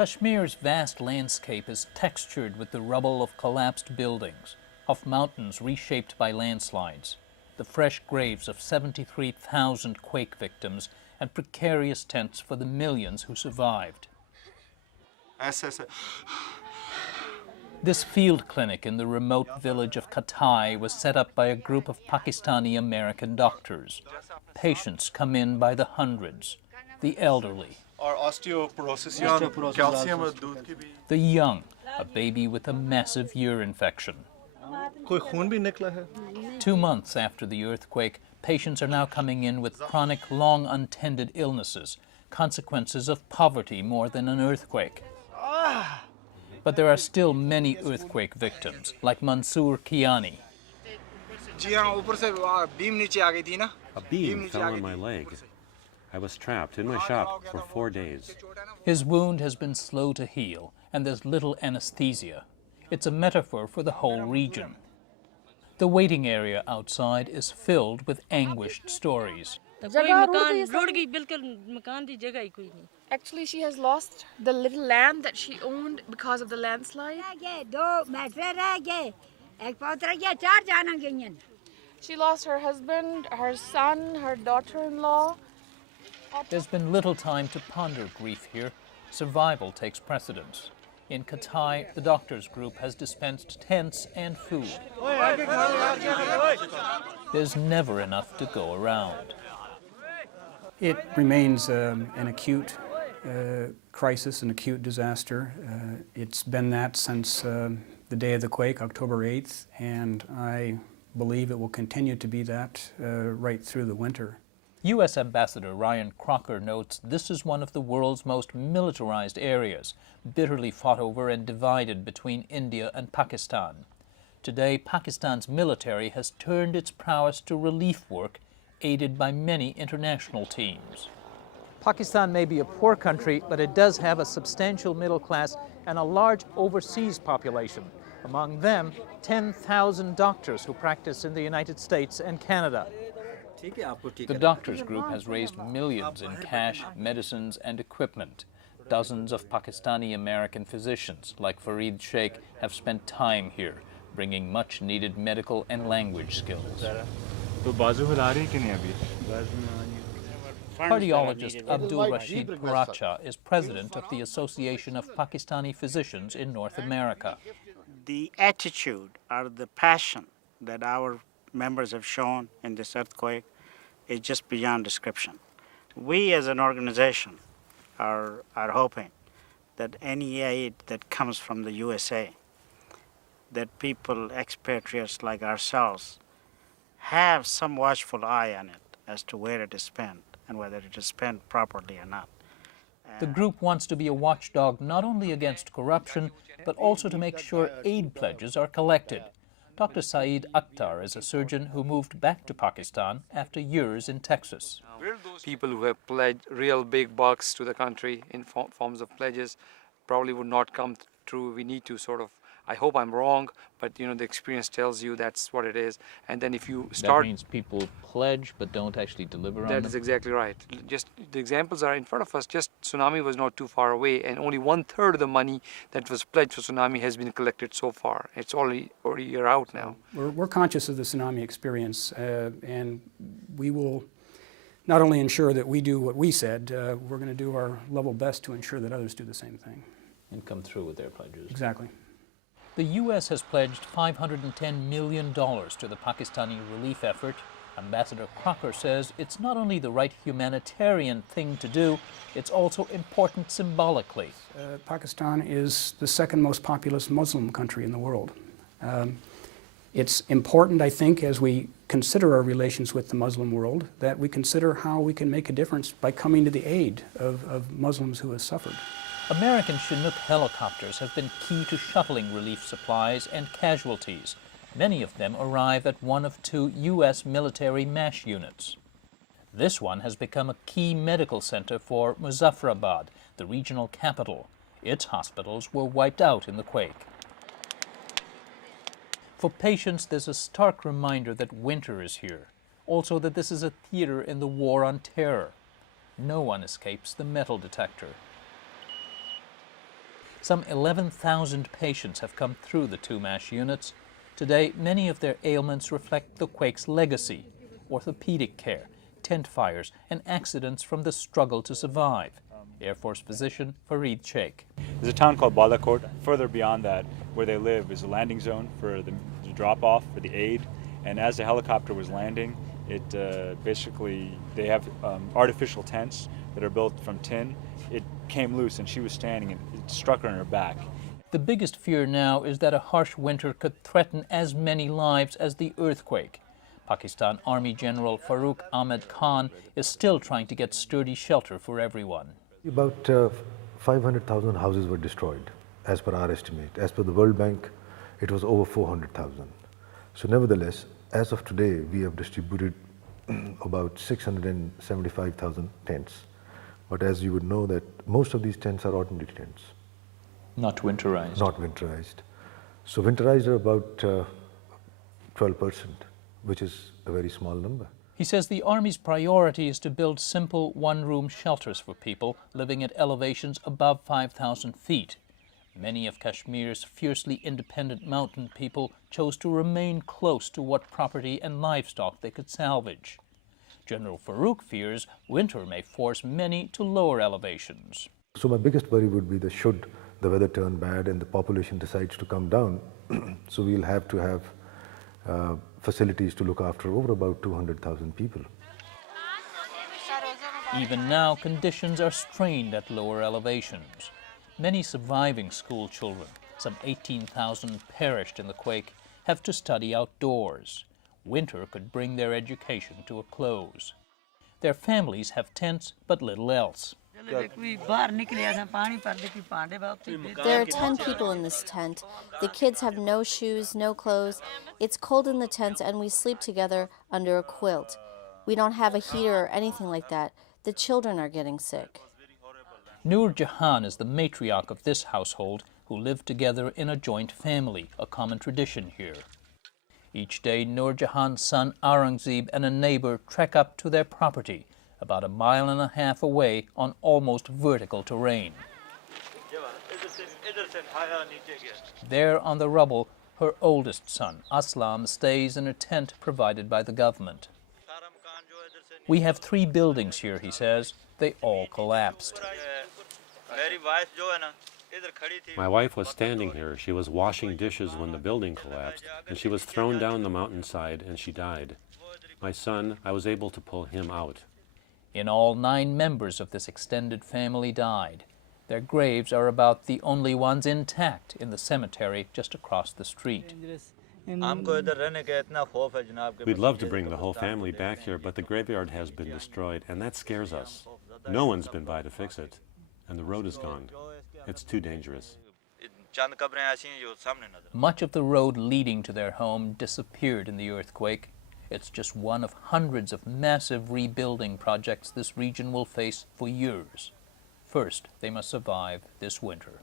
Kashmir's vast landscape is textured with the rubble of collapsed buildings, of mountains reshaped by landslides, the fresh graves of 73,000 quake victims, and precarious tents for the millions who survived. This field clinic in the remote village of Katai was set up by a group of Pakistani-American doctors. Patients come in by the hundreds, the elderly, the young, a baby with a massive ear infection. 2 months after the earthquake, patients are now coming in with chronic, long untended illnesses, consequences of poverty more than an earthquake. But there are still many earthquake victims, like Mansoor Kiani. A beam fell on my leg. I was trapped in my shop for 4 days. His wound has been slow to heal, and there's little anesthesia. It's a metaphor for the whole region. The waiting area outside is filled with anguished stories. Actually, she has lost the little land that she owned because of the landslide. She lost her husband, her son, her daughter-in-law. There's been little time to ponder grief here. Survival takes precedence. In Katai, the doctors group has dispensed tents and food. There's never enough to go around. It remains an acute crisis, an acute disaster. It's been that since the day of the quake, October 8th, and I believe it will continue to be that right through the winter. U.S. Ambassador Ryan Crocker notes this is one of the world's most militarized areas, bitterly fought over and divided between India and Pakistan. Today, Pakistan's military has turned its prowess to relief work, aided by many international teams. Pakistan may be a poor country, but it does have a substantial middle class and a large overseas population. Among them, 10,000 doctors who practice in the United States and Canada. The doctors group has raised millions in cash, medicines, and equipment. Dozens of Pakistani-American physicians, like Fareed Sheikh, have spent time here, bringing much-needed medical and language skills. Cardiologist Abdul Rashid Paracha is president of the Association of Pakistani Physicians in North America. The attitude or the passion that our members have shown in this earthquake is just beyond description. We as an organization are hoping that any aid that comes from the USA, that people, expatriates like ourselves, have some watchful eye on it as to where it is spent and whether it is spent properly or not. The group wants to be a watchdog not only against corruption, but also to make sure aid pledges are collected. Dr. Saeed Akhtar is a surgeon who moved back to Pakistan after years in Texas. People who have pledged real big bucks to the country in forms of pledges probably would not come true. We need to sort of, I hope I'm wrong, but you know, the experience tells you that's what it is. And then if you start... That means people pledge but don't actually deliver on them? That is exactly right. Just the examples are in front of us. Just tsunami was not too far away, and only 1/3 of the money that was pledged for tsunami has been collected so far. It's already a year out now. We're conscious of the tsunami experience, and we will not only ensure that we do what we said, we're going to do our level best to ensure that others do the same thing. And come through with their pledges. Exactly. The U.S. has pledged $510 million to the Pakistani relief effort. Ambassador Crocker says it's not only the right humanitarian thing to do, it's also important symbolically. Pakistan is the second most populous Muslim country in the world. It's important, I think, as we consider our relations with the Muslim world, that we consider how we can make a difference by coming to the aid of Muslims who have suffered. American Chinook helicopters have been key to shuttling relief supplies and casualties. Many of them arrive at one of 2 U.S. military MASH units. This one has become a key medical center for Muzaffarabad, the regional capital. Its hospitals were wiped out in the quake. For patients, there's a stark reminder that winter is here. Also that this is a theater in the war on terror. No one escapes the metal detector. Some 11,000 patients have come through the two MASH units. Today, many of their ailments reflect the quake's legacy: orthopedic care, tent fires, and accidents from the struggle to survive. Air Force physician Fareed Sheikh. There's a town called Balakot. Further beyond that, where they live, is a landing zone for the drop-off, for the aid. And as the helicopter was landing, it basically, they have artificial tents that are built from tin. It came loose and she was standing and it struck her in her back. The biggest fear now is that a harsh winter could threaten as many lives as the earthquake. Pakistan Army General Farooq Ahmed Khan is still trying to get sturdy shelter for everyone. About 500,000 houses were destroyed, as per our estimate. As per the World Bank, it was over 400,000. So nevertheless, as of today, we have distributed about 675,000 tents. But as you would know, that most of these tents are ordinary tents. Not winterized. Not winterized. So winterized are about 12%, which is a very small number. He says the Army's priority is to build simple one-room shelters for people living at elevations above 5,000 feet. Many of Kashmir's fiercely independent mountain people chose to remain close to what property and livestock they could salvage. General Farooq fears winter may force many to lower elevations. So my biggest worry would be that should the weather turn bad and the population decides to come down, so we'll have to have facilities to look after over about 200,000 people. Even now, conditions are strained at lower elevations. Many surviving school children, some 18,000 perished in the quake, have to study outdoors. Winter could bring their education to a close. Their families have tents, but little else. There are 10 people in this tent. The kids have no shoes, no clothes. It's cold in the tents and we sleep together under a quilt. We don't have a heater or anything like that. The children are getting sick. Noor Jahan is the matriarch of this household, who live together in a joint family, a common tradition here. Each day, Noor Jahan's son Aurangzeb and a neighbor trek up to their property, about 1.5 miles away on almost vertical terrain. There on the rubble, her oldest son, Aslam, stays in a tent provided by the government. We have 3 buildings here, he says. They all collapsed. My wife was standing here. She was washing dishes when the building collapsed, and she was thrown down the mountainside and she died. My son, I was able to pull him out. In all, 9 members of this extended family died. Their graves are about the only ones intact in the cemetery just across the street. We'd love to bring the whole family back here, but the graveyard has been destroyed, and that scares us. No one's been by to fix it, and the road is gone. It's too dangerous. Much of the road leading to their home disappeared in the earthquake. It's just one of hundreds of massive rebuilding projects this region will face for years. First, they must survive this winter.